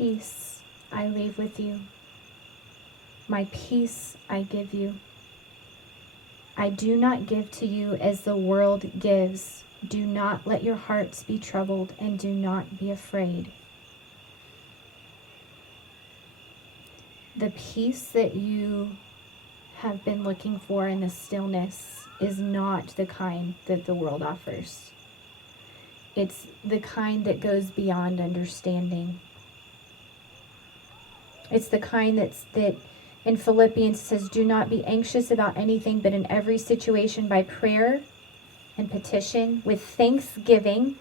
peace I leave with you. My peace I give you. I do not give to you as the world gives. Do not let your hearts be troubled, and do not be afraid. The peace that you have been looking for in the stillness is not the kind that the world offers. It's the kind that goes beyond understanding. It's the kind that in Philippians says, do not be anxious about anything, but in every situation by prayer and petition with thanksgiving,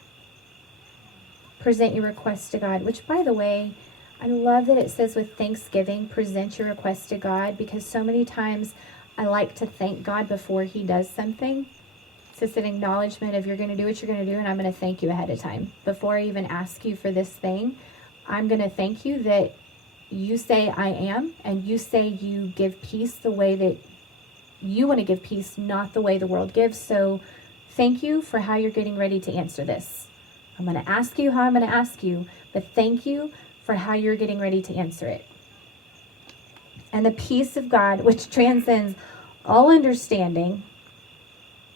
present your requests to God. Which, by the way, I love that it says with thanksgiving, present your requests to God, because so many times I like to thank God before he does something. It's just an acknowledgement of you're going to do what you're going to do, and I'm going to thank you ahead of time. Before I even ask you for this thing, I'm going to thank you that you say I am, and you say you give peace the way that you want to give peace, not the way the world gives. So thank you for how you're getting ready to answer this. I'm going to ask you how I'm going to ask you, but thank you for how you're getting ready to answer it. And the peace of God, which transcends all understanding,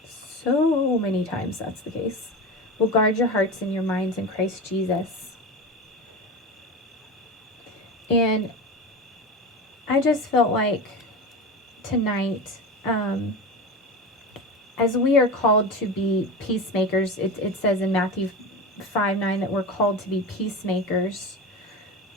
so many times that's the case, will guard your hearts and your minds in Christ Jesus. And I just felt like tonight, as we are called to be peacemakers, it says in Matthew 5:9 that we're called to be peacemakers.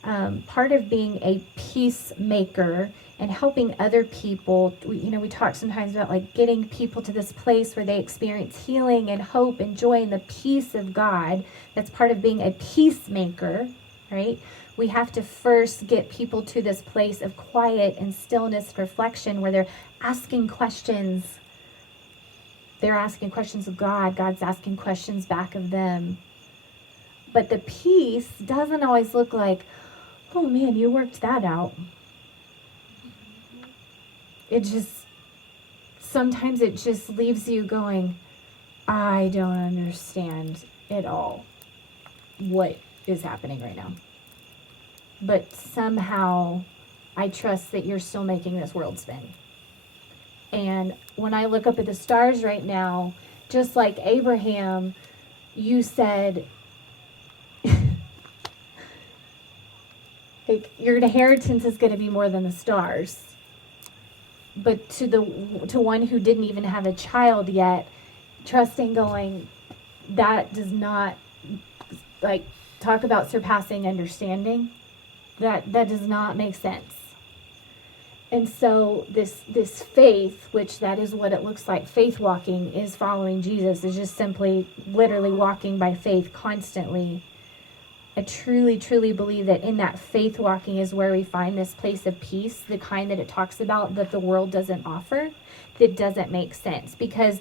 Part of being a peacemaker and helping other people, we talk sometimes about like getting people to this place where they experience healing and hope and joy and the peace of God. That's part of being a peacemaker, right? We have to first get people to this place of quiet and stillness, reflection, where they're asking questions. They're asking questions of God. God's asking questions back of them. But the peace doesn't always look like, oh man, you worked that out. Sometimes it just leaves you going, I don't understand at all what is happening right now. But somehow I trust that you're still making this world spin. And when I look up at the stars right now, just like Abraham, you said, like, your inheritance is going to be more than the stars. But to one who didn't even have a child yet, trusting, going, that does not, like, talk about surpassing understanding. That does not make sense. And so this faith, which that is what it looks like, faith walking is following Jesus, is just simply literally walking by faith constantly. I truly, truly believe that in that faith walking is where we find this place of peace, the kind that it talks about that the world doesn't offer, that doesn't make sense. Because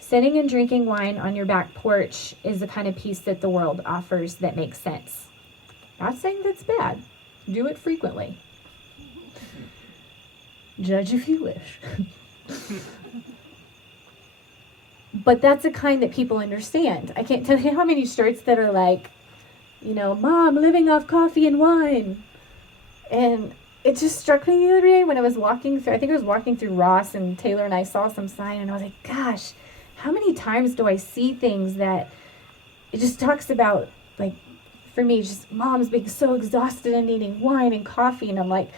sitting and drinking wine on your back porch is the kind of peace that the world offers that makes sense. Not saying that's bad. Do it frequently. Judge if you wish. But that's the kind that people understand. I can't tell you how many shirts that are like, Mom, living off coffee and wine. And it just struck me the other day when I was walking through Ross, and Taylor and I saw some sign, and I was like, gosh, how many times do I see things that it just talks about, like, for me, just moms being so exhausted and needing wine and coffee. And I'm like,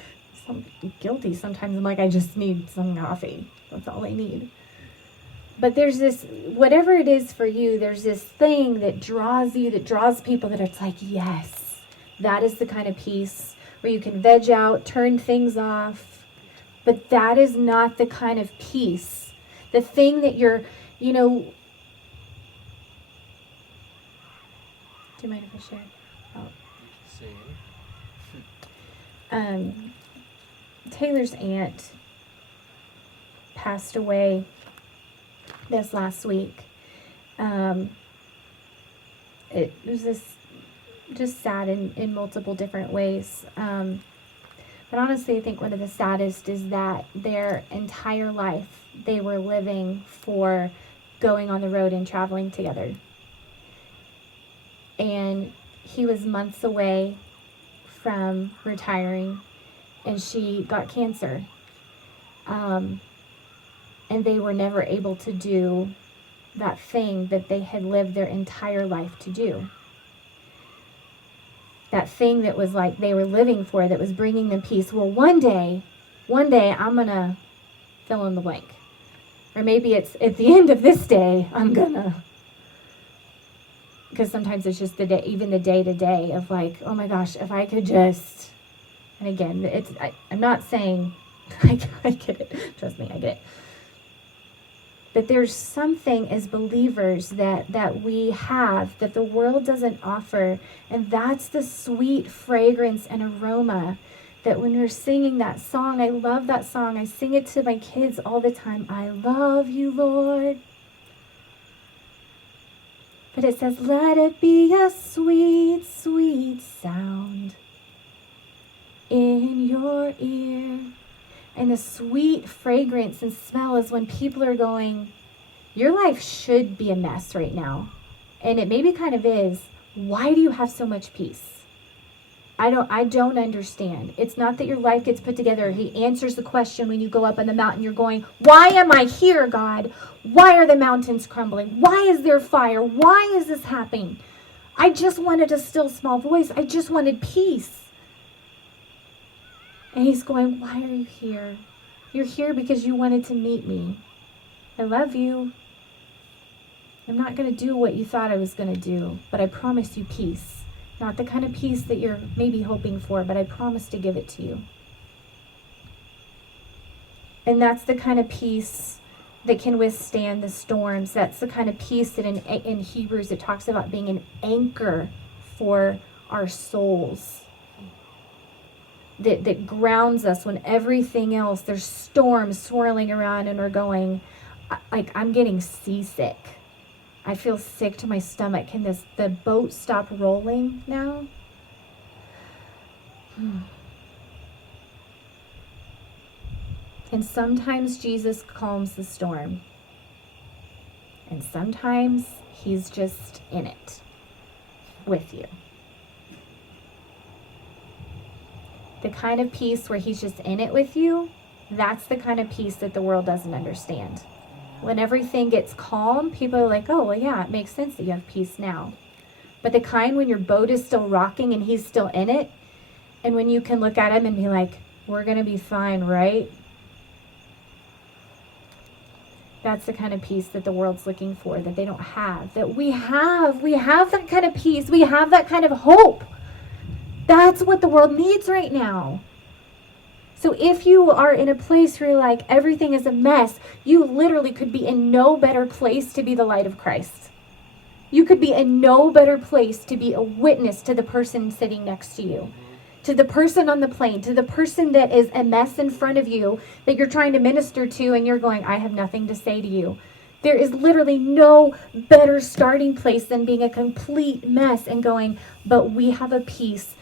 I'm guilty sometimes. I'm like, I just need some coffee. That's all I need. But there's this, whatever it is for you, there's this thing that draws you, that draws people, that it's like, yes, that is the kind of peace where you can veg out, turn things off. But that is not the kind of peace. The thing that you're, do you mind if I share? Oh. Taylor's aunt passed away this last week. It was just sad in multiple different ways. But honestly, I think one of the saddest is that their entire life they were living for going on the road and traveling together. And he was months away from retiring, and she got cancer. And they were never able to do that thing that they had lived their entire life to do. That thing that was like they were living for, that was bringing them peace. Well, one day I'm going to fill in the blank. Or maybe it's at the end of this day, I'm going to. Because sometimes it's just the day, even the day to day of like, oh my gosh, if I could just, and again, I'm not saying, I get it. Trust me, I get it. But there's something as believers that we have that the world doesn't offer. And that's the sweet fragrance and aroma that when we're singing that song, I love that song. I sing it to my kids all the time. I love you, Lord. But it says, let it be a sweet, sweet sound in your ear. And the sweet fragrance and smell is when people are going, your life should be a mess right now. And it maybe kind of is. Why do you have so much peace? I don't understand. It's not that your life gets put together. He answers the question when you go up on the mountain. You're going, why am I here, God? Why are the mountains crumbling? Why is there fire? Why is this happening? I just wanted a still small voice. I just wanted peace. And he's going, why are you here? You're here because you wanted to meet me. I love you. I'm not going to do what you thought I was going to do, but I promise you peace. Not the kind of peace that you're maybe hoping for, but I promise to give it to you. And that's the kind of peace that can withstand the storms. That's the kind of peace that in Hebrews it talks about being an anchor for our souls. That grounds us when everything else, there's storms swirling around and we're going, like, I'm getting seasick. I feel sick to my stomach. Can the boat stop rolling now? And sometimes Jesus calms the storm. And sometimes he's just in it with you. The kind of peace where he's just in it with you, that's the kind of peace that the world doesn't understand. When everything gets calm, people are like, oh, well, yeah, it makes sense that you have peace now. But the kind when your boat is still rocking and he's still in it, and when you can look at him and be like, we're going to be fine, right? That's the kind of peace that the world's looking for, that they don't have. That we have. We have that kind of peace. We have that kind of hope. That's what the world needs right now. So if you are in a place where you're like, everything is a mess, you literally could be in no better place to be the light of Christ. You could be in no better place to be a witness to the person sitting next to you, to the person on the plane, to the person that is a mess in front of you that you're trying to minister to and you're going, I have nothing to say to you. There is literally no better starting place than being a complete mess and going, but we have a peace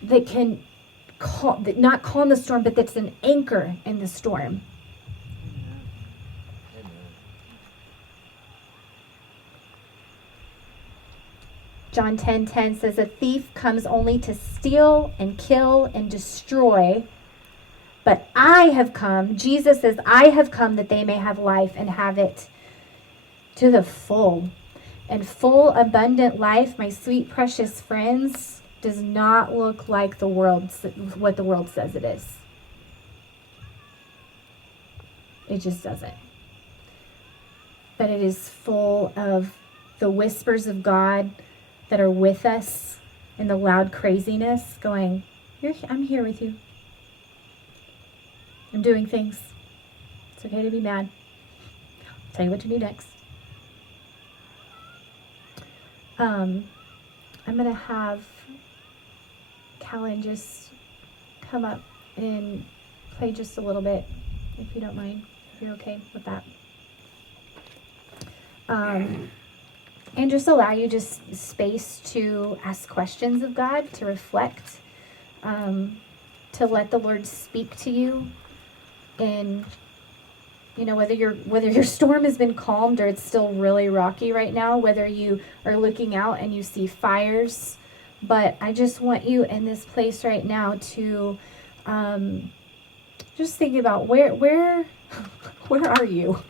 that can not calm the storm, but that's an anchor in the storm. John 10:10 says, a thief comes only to steal and kill and destroy. But I have come, Jesus says, I have come that they may have life and have it to the full. And full, abundant life, my sweet, precious friends, does not look like what the world says it is. It just doesn't. But it is full of the whispers of God that are with us in the loud craziness going, I'm here with you. I'm doing things. It's okay to be mad. I'll tell you what to do next. I'm going to have Callan just come up and play just a little bit, if you don't mind, if you're okay with that. And just allow you just space to ask questions of God, to reflect, to let the Lord speak to you. And whether your storm has been calmed or it's still really rocky right now, whether you are looking out and you see fires, But I just want you in this place right now to just think about where are you?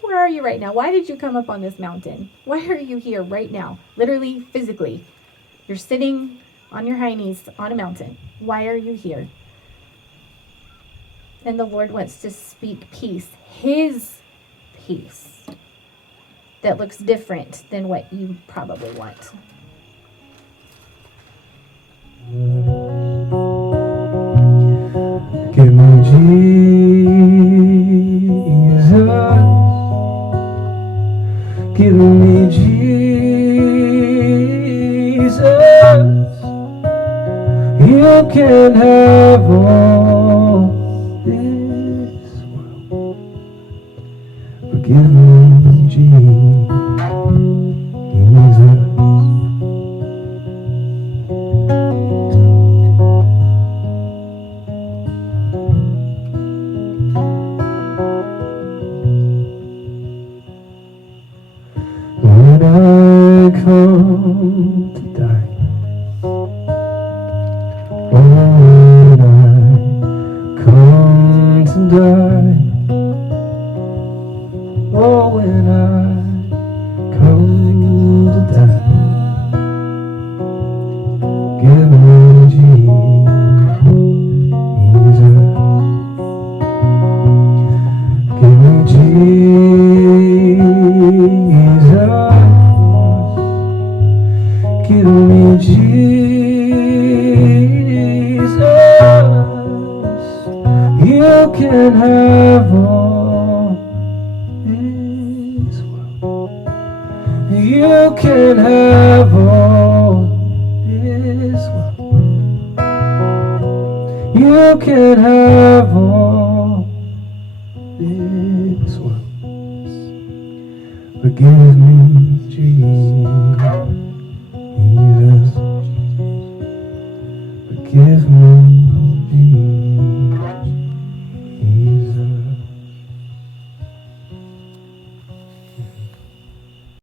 Where are you right now? Why did you come up on this mountain? Why are you here right now? Literally, physically. You're sitting on your high knees on a mountain. Why are you here? And the Lord wants to speak peace, His peace, that looks different than what you probably want. Give me Jesus. Give me Jesus. You can have all this world. But give me Jesus. When I come to die, oh, when I come to die, oh, when I come to die, give me Jesus, give me Jesus. Give me Jesus. You can have all this world. You can have all this world. You can have all this world. But give me Jesus.